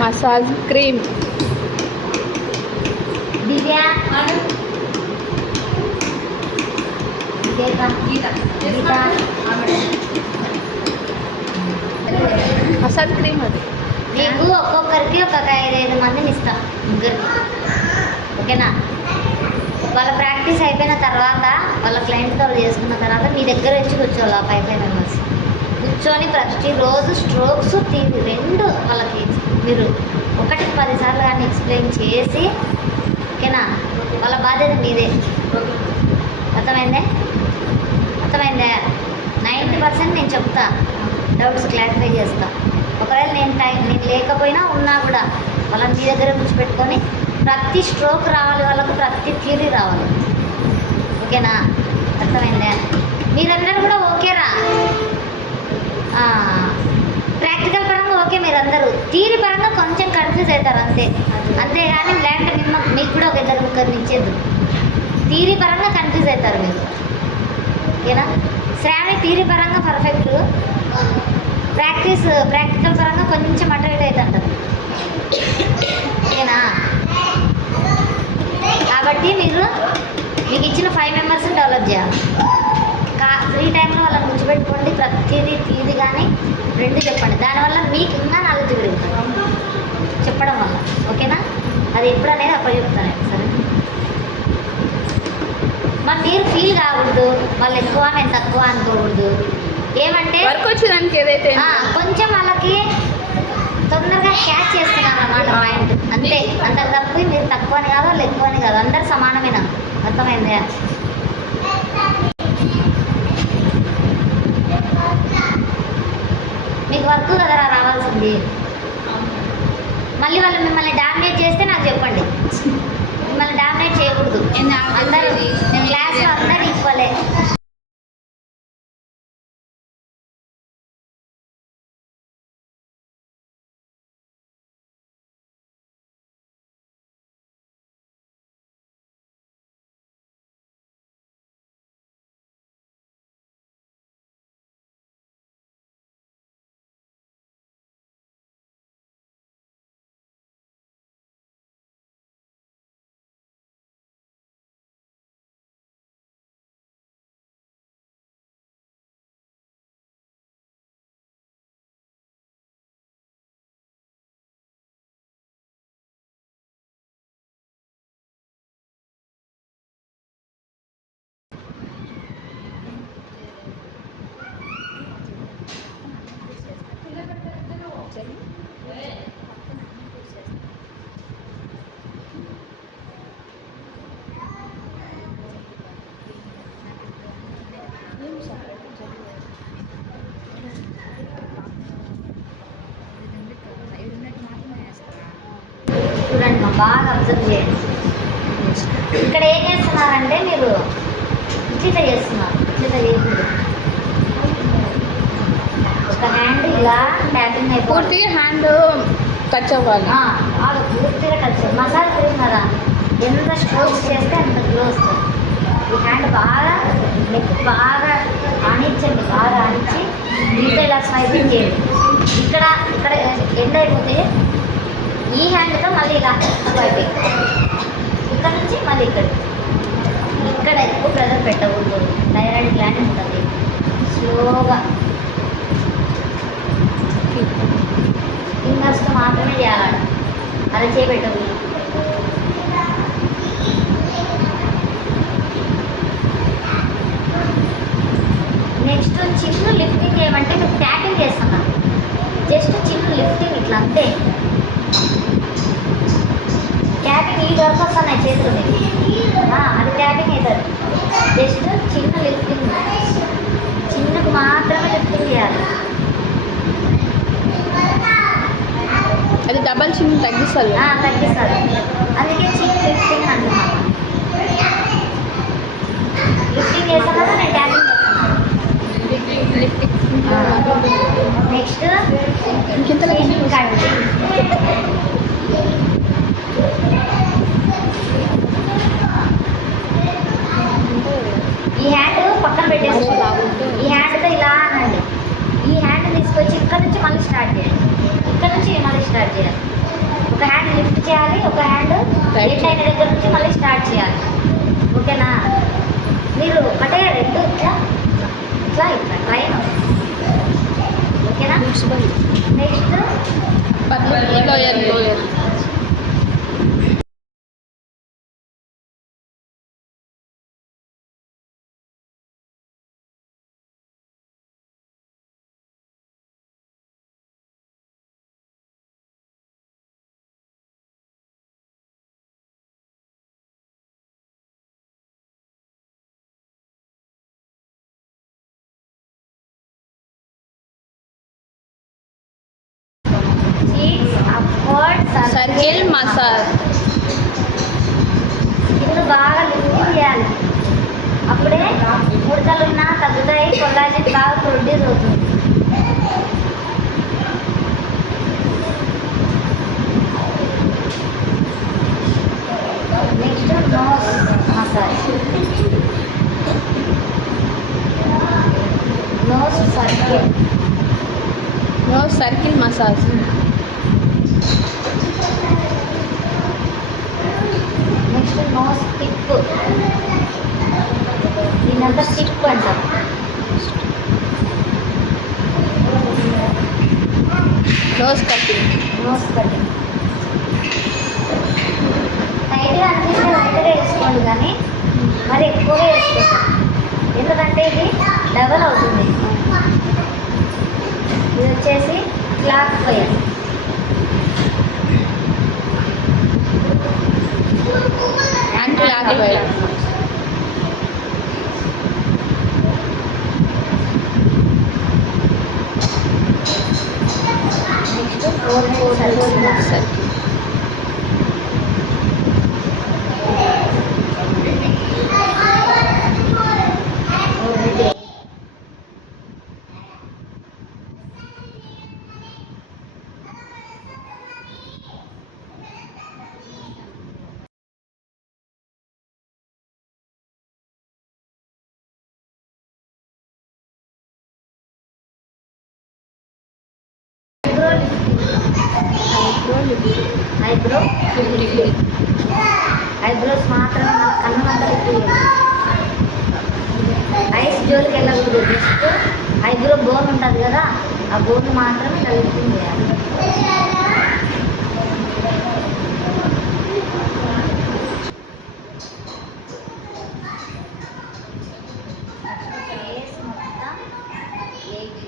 Massage cream. Massage cream అది మీకు ఒక్కొక్కరికి ఒక 5 మందిని ఇస్తాం, ముగ్గురికి. ఓకేనా? వాళ్ళ ప్రాక్టీస్ అయిపోయిన తర్వాత, వాళ్ళ క్లయింట్తో చేసుకున్న తర్వాత మీ దగ్గర వచ్చి కూర్చోవాలి. ఆ 5 మెంబర్స్ కూర్చొని ప్రతిరోజు స్ట్రోక్స్ తీరు 2 వాళ్ళకి మీరు 1కి 10 సార్లు కానీ ఎక్స్ప్లెయిన్ చేసి, ఓకేనా? వాళ్ళ బాధ్యత మీదే. అర్థమైందా? 90% నేను చెప్తా, డౌట్స్ క్లారిఫై చేస్తా. ఒకవేళ నేను లేకపోయినా ఉన్నా కూడా వాళ్ళని మీ దగ్గర కూర్చోపెట్టుకొని ప్రతి స్ట్రోక్ రావాలి, వాళ్ళకు ప్రతి థియరీ రావాలి. ఓకేనా? అర్థమైందా? మీరందరూ కూడా ఓకేరా? ప్రాక్టికల్ పరంగా ఓకే మీరందరూ, థియరీ పరంగా కొంచెం కన్ఫ్యూజ్ అవుతారు అంతే. అంతేగాని లేదంటే మీకు కూడా ఒక 2-3 ఇచ్చేద్దు. థియరీ పరంగా కన్ఫ్యూజ్ అవుతారు మీరు. ఓకేనా? శ్రావణి థియరీ పరంగా పర్ఫెక్ట్, ప్రాక్టికల్ పరంగా కొంచెం అటు ఇటు అవుతుంటారు. ఓకేనా? కాబట్టి మీకు ఇచ్చిన 5 మెంబర్స్ని డెవలప్ చేయాలి. ఫ్రీ టైంలో వాళ్ళని కూర్చోబెట్టుకోండి, ప్రతిదీ తీది కానీ 2 చెప్పండి. దానివల్ల మీకు ఇంకా నాలెడ్జ్ పెరుగుతుంది చెప్పడం వల్ల. ఓకేనా? అది ఎప్పుడు అనేది అప్పుడు చెప్తాను. సరే, మరి మీరు ఫీల్ కాకూడదు, వాళ్ళు ఎక్కువ నేను తక్కువ అనుకోకూడదు. ఏమంటే వర్క్ వచ్చేదానికి ఏదైతే కొంచెం వాళ్ళకి తొందరగా క్యాచ్ చేస్తున్నారు అన్నమాట పాయింట్. అంతే, అంత తప్పు. మీరు తక్కువ అని కాదు, వాళ్ళు ఎక్కువ అని కాదు, అందరు సమానమేనా? అర్థమైందా? మీకు వర్క్ కదరా రావాల్సింది. మళ్ళీ వాళ్ళు మిమ్మల్ని డామినేట్ చేస్తే నాకు చెప్పండి. మిమ్మల్ని డామినేట్ చేయకూడదు. అందరూ క్లాస్లో అందరూ ఈక్వలే. చూడండి, మా బాగా అబ్జర్వ్ చేయండి. ఇక్కడ ఏం చేస్తున్నారంటే మీరు ఇట్లా చేస్తున్నారు, ఇట్లా చేయకూడదు. ఒక హ్యాండ్ ఇలా ట్యాపింగ్ అయిపోయి పూర్తిగా హ్యాండ్ టచ్ అవ్వాలి. వాళ్ళు పూర్తిగా టచ్. మసాజ్ క్రీమ్ కదా, ఎంత స్ట్రోక్స్ చేస్తే అంత గ్లో వస్తుంది. ఈ హ్యాండ్ బాగా నెక్ బాగా ఆనించండి, బాగా ఆనించి మీతో ఇలా స్వైపింగ్ చేయండి. ఇక్కడ ఎండ్ అయిపోతే ఈ హ్యాండ్తో మళ్ళీ ఇలా స్వైపింగ్, ఇక్కడ నుంచి మళ్ళీ ఇక్కడ ఎక్కువ ప్రెజర్ పెట్టకూడదు. థైరాయిడ్ గ్లాండ్ ఉంటుంది. స్లోగా ఫింగర్స్తో మాత్రమే చేయాలి, అరచే పెట్టకూడదు. నెక్స్ట్ చిన్న లిఫ్టింగ్ ఏమంటే మీరు ట్యాపింగ్ చేస్తున్నాను. జస్ట్ చిన్న లిఫ్టింగ్ ఇట్లా అంతే. ట్యాపింగ్ ఈ వరకు వస్తున్నాయి చేతులు మీకు, అది ట్యాపింగ్ అవుతుంది. జస్ట్ చిన్న లిఫ్టింగ్, చిన్నకు మాత్రమే లిఫ్టింగ్ చేయాలి. అది డబల్ చిన్న తగ్గిస్తుంది. తగ్గిస్తుంది, అందుకే చిన్న లిఫ్టింగ్ అంటున్నాను. లిఫ్టింగ్ చేస్తున్నా నేను ట్యాపింగ్ చేస్తున్నాను. నెక్స్ట్ ఇంకెంత కట్. ఈ హ్యాండ్ పక్కన పెట్టేసుకోవాలి. ఈ హ్యాండ్తో ఇలా అనండి. ఈ హ్యాండ్ తీసుకొచ్చి ఇక్కడ నుంచి మళ్ళీ స్టార్ట్ చేయాలి, ఇక్కడ నుంచి మళ్ళీ స్టార్ట్ చేయాలి. చేయాలి, ఒక హ్యాండ్ Right. ఎండ్ అయిన దగ్గర నుంచి మళ్ళీ స్టార్ట్ చేయాలి. ఓకేనా? మీరు అంటే రెండు ఇట్లా ఇట్లా ఇట్లా ట్రైన్. ఓకేనా? Next lower lower cheeks upward circle massage. Skin బాగా లిఫ్ట్ చేయాలి. అప్పుడే ముడతలున్నా తగ్గుతాయి, కొల్లాజెన్ బాగా ప్రొడ్యూస్ అవుతుంది. Next nose massage. Nose circle. Nose circle massage. Next nose tip. దీనంతా టిప్ అంటాం. Nose cutting. Nose cutting. టైట్గా అనిపిస్తే లైట్గా వేసుకోండి, కానీ మరి ఎక్కువగా వేసుకోండి, ఎందుకంటే ఇది డబల్ అవుతుంది. ఇది వచ్చేసి clockwise. Anticlockwise. Next four circle. Circle. Eyebrow eyebrows మాత్రమే, మన కన్ను అంతా లిఫ్ట్ ఐస్ జోలికి వెళ్ళకూడదు. జస్ట్ ఐబ్రో బోన్ ఉంటుంది కదా, ఆ బోన్ మాత్రమే ఇలా లిఫ్టింగ్ చేయాలి. ఫేస్ మొత్తం 8.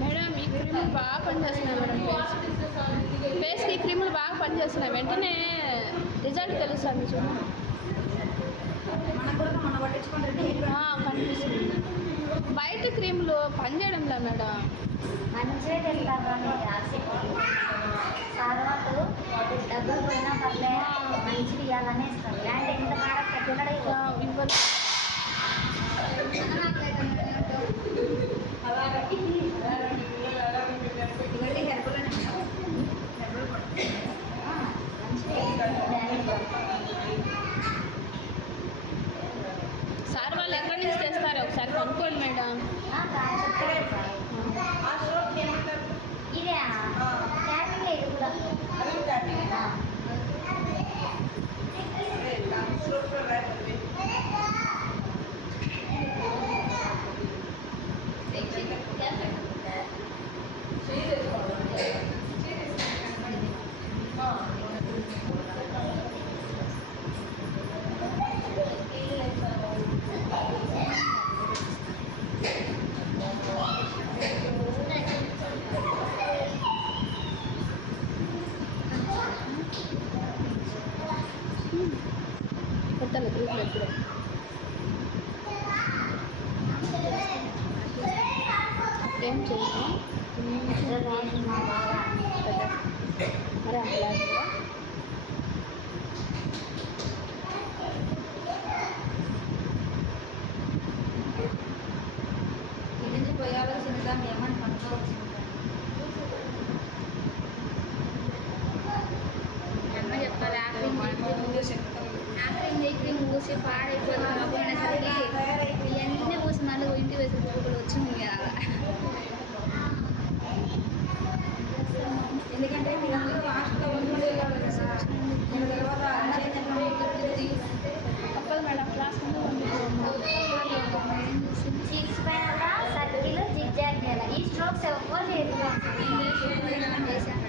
మేడం ఈ క్రీములు బాగా పనిచేస్తున్నాయి మేడం. ఫేస్కి క్రీములు బాగా పనిచేస్తున్నాయి, వెంటనే రిజల్ట్ తెలుస్తుంది చూడు. కనిపిస్తుంది. బయట క్రీములు పనిచేయడంలా మేడం. మంచిగా తెలుస్తారు తర్వాత డబ్బులు పోయినా పర్లేదు, మంచిగా ఇవ్వాలని ఇస్తారు. ల్యాండ్ ఎంత మేడం పెట్టినడే ఇవ్వాలి. సార్ వాళ్ళు ఎక్కడి నుంచి తెస్తారు ఒకసారి కనుక్కోండి మేడం. ఇదే ట్యాపింగ్ ఇది కూడా. కొత్తగా గ్రూప్లో ఎప్పుడో ఏం చేస్తాం మరి అట్లా ఇది పోయాల్సిందిగా మేమని కనుక్కోవాల్సిందిగా. అమ్మ చెప్తారు యాక్టింగ్ క్రీమ్ పూసి పాడైపోయింది మొహం అనేసరికి ఇవన్నీ పూసి మళ్ళీ ఇంటికి వేసి కూడా వచ్చింది కదా. ఎందుకంటే తప్పదు మేడం క్లాస్ ముందు చీక్స్ పైన కూడా సర్కిల్ జిగ్జాగ్ చేయాలి. ఈ స్ట్రోక్స్ ఎవరు చేయరు. చేశాను.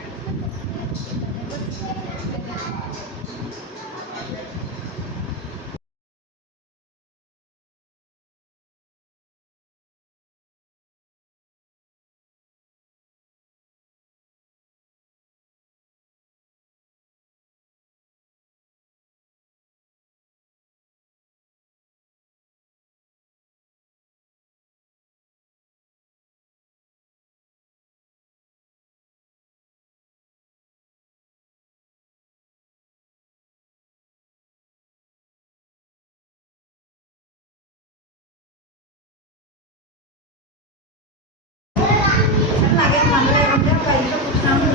నాకేం మండలం ఉంటే ఒక ఇంట్లో కూర్చున్నాము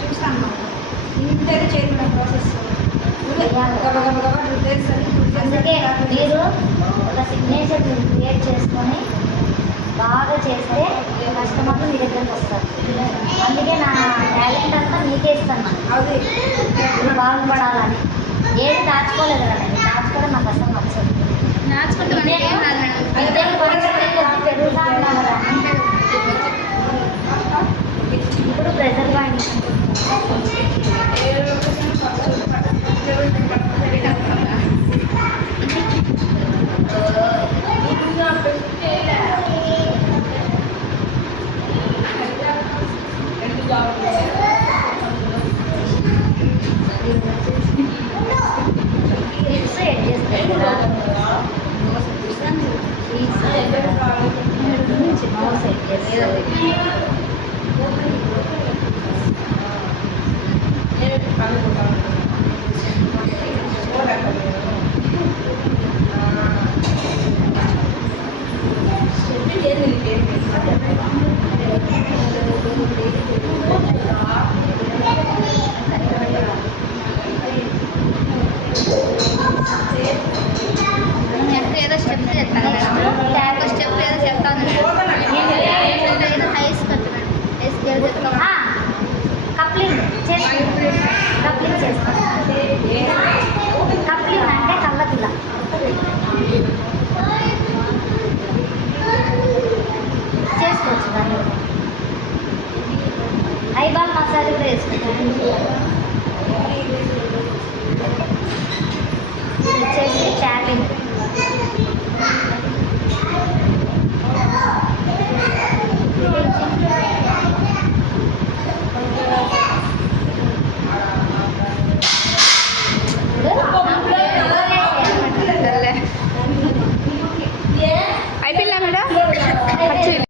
చూస్తాను ఇంతైతే చేయడం ప్రాసెస్ గబగబ అందుకే మీరు ఒక సిగ్నేచర్ క్రియేట్ చేసుకొని బాగా చేస్తే కస్టమర్లు మీ దగ్గరికి వస్తారు. అందుకే నా టాలెంట్ అంతా మీకే ఇస్తాను. అది మీరు బాగుపడాలని ఏది దాచుకోలేదు కదా, దాచుకోవడం నాకు అసలు నచ్చదు. నేర్చుకుంటే మనకి ఏం రాదు మేడం. ఇద్దరు పరిస్థితులు పెరుగుతా ఉన్నారు కదా. ఇప్పుడు ప్రెజర్ పాయింట్ హిప్స్ ఎడ్ చేస్తారు కదా, మౌస్ ఎడ్ చేస్తారు. నెక్స్ట్ ఏదో స్టెప్ చెప్తాను మేడం. ఒక స్టెప్ ఏదో చెప్తాను మేడం. ఏదో హైస్ కట్టు మేడం. హైస్ ఏదో చెప్తాం. కప్లింగ్ చేస్తాం. కప్లింగ్ చేస్తాం. కప్లింగ్ అంటే కళ్ళకిలా చేసుకోవచ్చు. దాన్ని ఐబాల్ మసాజ్ కూడా వేసుకుంటాం. వచ్చేసి ట్యాపింగ్